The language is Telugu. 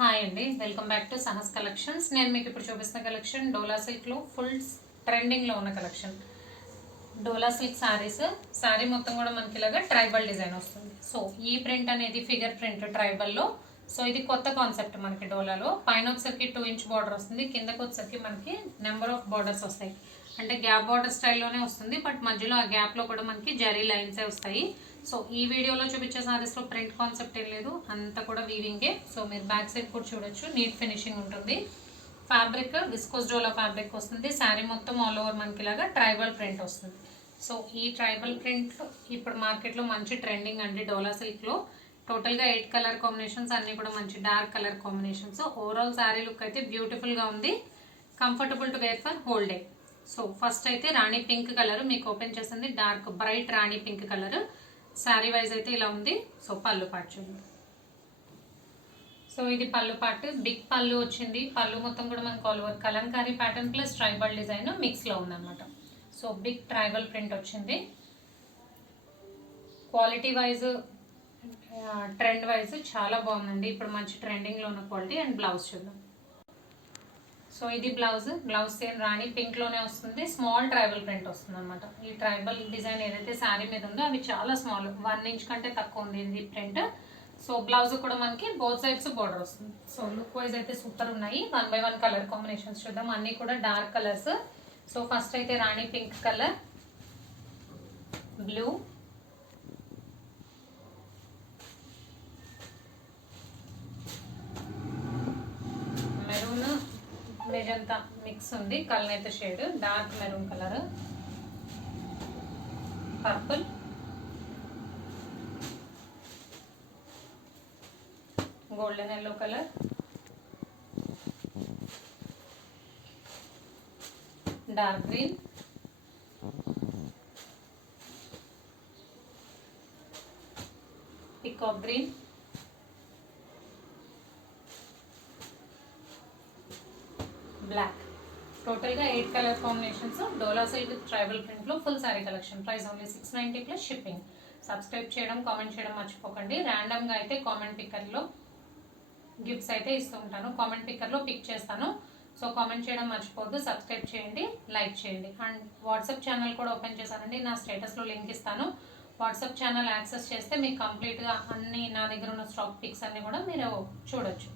హాయ్ అండి, welcome back to Sahas collections. నేను మీకు ఇప్పుడు చూపిస్తున్న కలెక్షన్ డోలా సిల్క్లో ఫుల్ ట్రెండింగ్లో ఉన్న కలెక్షన్. డోలా సిల్క్ శారీస్. శారీ మొత్తం కూడా మనకి ఇలాగా ట్రైబల్ డిజైన్ వస్తుంది. సో ఈ ప్రింట్ అనేది ఫిగర్ ప్రింట్ ట్రైబల్లో. సో ఇది కొత్త కాన్సెప్ట్ మనకి డోలాలో. పైన వచ్చేసరికి 2 ఇంచ్ బార్డర్ వస్తుంది, కిందకి వచ్చేసరికి మనకి నెంబర్ ఆఫ్ బార్డర్స్ వస్తాయి. అంటే గ్యాప్ బార్డర్ స్టైల్లోనే వస్తుంది, బట్ మధ్యలో ఆ గ్యాప్లో కూడా మనకి జరీ లైన్సే వస్తాయి. సో ఈ వీడియోలో చూపించే సారీస్లో ప్రింట్ కాన్సెప్ట్ ఏం లేదు, అంతా కూడా వీవింగే. సో మీరు బ్యాక్ సైడ్ కూడా చూడొచ్చు, నీట్ ఫినిషింగ్ ఉంటుంది. ఫ్యాబ్రిక్ విస్కోస్ డోలా ఫ్యాబ్రిక్ వస్తుంది. శారీ మొత్తం ఆల్ ఓవర్ మనకి ఇలాగా ట్రైబల్ ప్రింట్ వస్తుంది. సో ఈ ట్రైబల్ ప్రింట్ ఇప్పుడు మార్కెట్లో మంచి ట్రెండింగ్ అండి డోలా సిల్క్లో. టోటల్గా 8 కలర్ కాంబినేషన్స్, అన్నీ కూడా మంచి dark colour combinations. Overall sari look అయితే బ్యూటిఫుల్గా ఉంది, comfortable to wear for whole day. So first అయితే రాణి పింక్ కలర్ మీకు ఓపెన్ చేసింది, డార్క్ బ్రైట్ రాణి పింక్ కలర్. శారీ వైజ్ అయితే ఇలా ఉంది. సో పళ్ళు పార్ట్ చూడండి. సో ఇది పళ్ళు పార్ట్, బిగ్ పళ్ళు వచ్చింది. పళ్ళు మొత్తం కూడా మనకు all over Kalamkari pattern plus tribal design మిక్స్లో ఉందన్నమాట. సో బిగ్ ట్రైబల్ ప్రింట్ వచ్చింది. క్వాలిటీ వైజ్ ట్రెండ్ వైజ్ చాలా బాగుందండి, ఇప్పుడు మంచి ట్రెండింగ్లో ఉన్న క్వాలిటీ. అండ్ బ్లౌజ్ చూద్దాం. సో ఇది బ్లౌజ్ సేమ్ రాణి పింక్లోనే వస్తుంది. స్మాల్ ట్రైబల్ ప్రింట్ వస్తుంది అనమాట. ఈ ట్రైబల్ డిజైన్ ఏదైతే శారీ మీద ఉందో అవి చాలా స్మాల్, 1 ఇంచ్ కంటే తక్కువ ఉంది ఇది ప్రింట్. సో బ్లౌజ్ కూడా మనకి బోత్ సైడ్స్ బోర్డర్ వస్తుంది. సో లుక్ వైజ్ అయితే సూపర్ ఉన్నాయి. 1 by 1 కలర్ కాంబినేషన్స్ చూద్దాం, అన్నీ కూడా డార్క్ కలర్స్. సో ఫస్ట్ అయితే రాణి pink colour, blue, maroon, magenta mix ఉంది, కలనైతే shade dark maroon colour, purple, golden yellow colour, dark green, peacock green, black. టోటల్గా 8 colour combinations. Dola silk with tribal ప్రింట్లో full sari collection. Price only 690 plus shipping. Subscribe చేయడం, కామెంట్ చేయడం మర్చిపోకండి. ర్యాండమ్గా అయితే కామెంట్ పిక్కర్లో గిఫ్ట్స్ అయితే ఇస్తూ ఉంటాను, కామెంట్ పిక్కర్లో పిక్ చేస్తాను. సో కామెంట్ చేయడం మర్చిపోవద్దు, సబ్స్క్రైబ్ చేయండి, లైక్ చేయండి. అండ్ వాట్సాప్ ఛానల్ కూడా ఓపెన్ చేశానండి, నా స్టేటస్లో లింక్ ఇస్తాను. వాట్సాప్ ఛానల్ యాక్సెస్ చేస్తే మీకు కంప్లీట్గా అన్ని నా దగ్గర ఉన్న స్టాక్ పిక్స్ అన్నీ కూడా మీరు చూడొచ్చు.